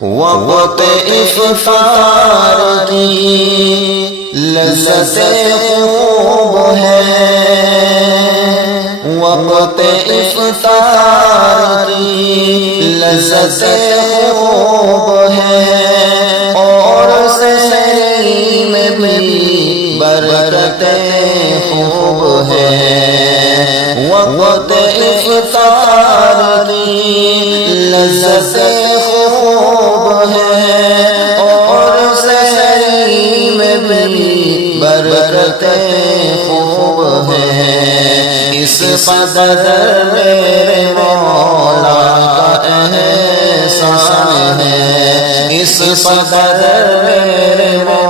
وقت افطار کی لذت خوب ہے، وقت افطار کی لذت خوب ہے، اور سحری میں بھی برکتیں خوب ہے۔ وقت افطار کی لذت خوب ہے، اور سحری میں بھی برکتیں خوب ہے۔ اس قدر میرے مولا کا احسان ہے، اس قدر میرے مولا